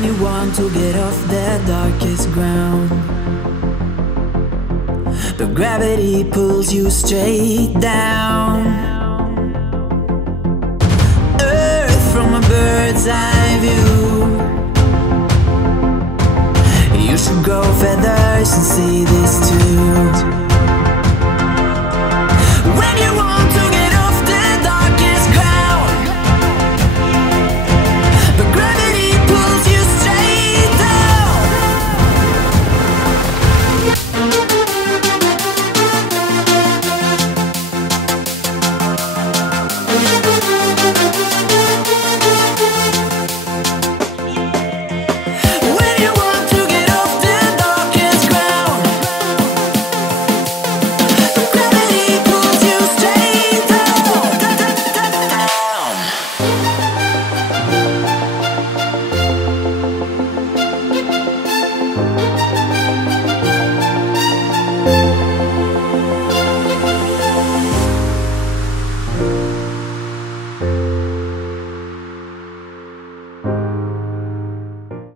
and you want to get off that darkest ground, but gravity pulls you straight down. Earth from a bird's eye view. You should grow feathers and see this too.